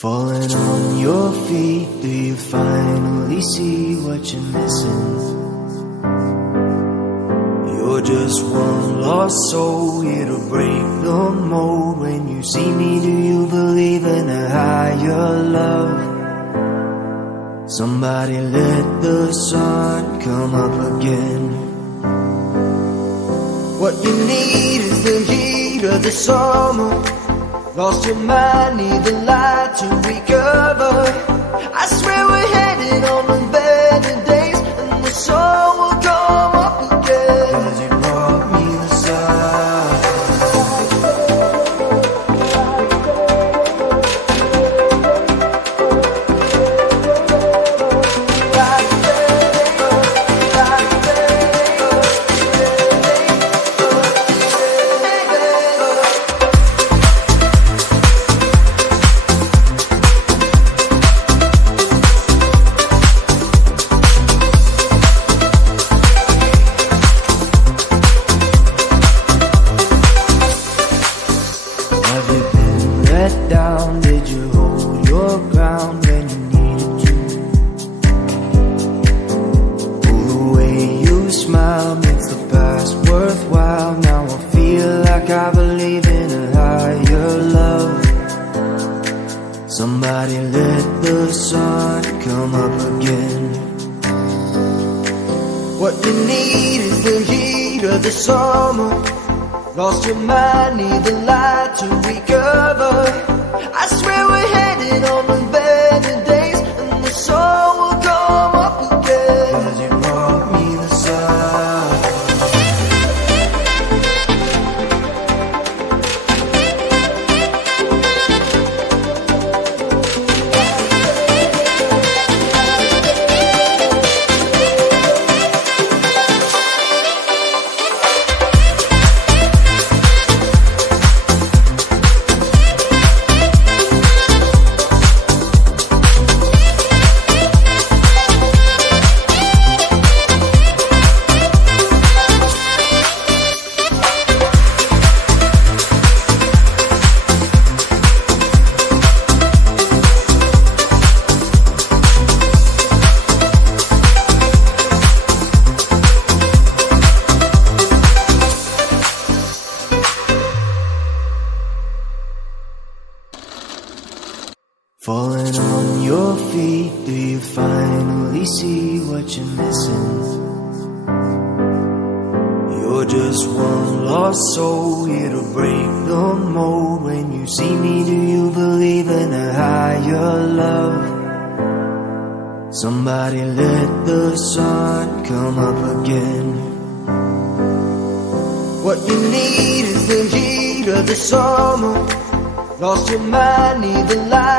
Falling on your feet, do you finally see what you're missing? You're just one lost soul here to break the mold. When you see me, do you believe in a higher love? Somebody let the sun come up again. What you need is the heat of the summer. Lost your mind, need the light to recover. I swear we're headed on the better days, and the sun will come up again. 'Cause you brought me the sun. Down, did you hold your ground when you needed to? Oh, the way you smile makes the past worthwhile. Now I feel like I believe in a higher love. Somebody let the sun come up again. What you need is the heat of the summer. Lost your mind, need the light to recover. I swear we're headed on the better days, and the sun will come up again. 'Cause you brought me the sun. Falling on your feet, do you finally see what you're missing? You're just one lost soul here to break the mold. When you see me, do you believe in a higher love? Somebody let the sun come up again. What you need is the heat of the summer. Lost your mind, need the light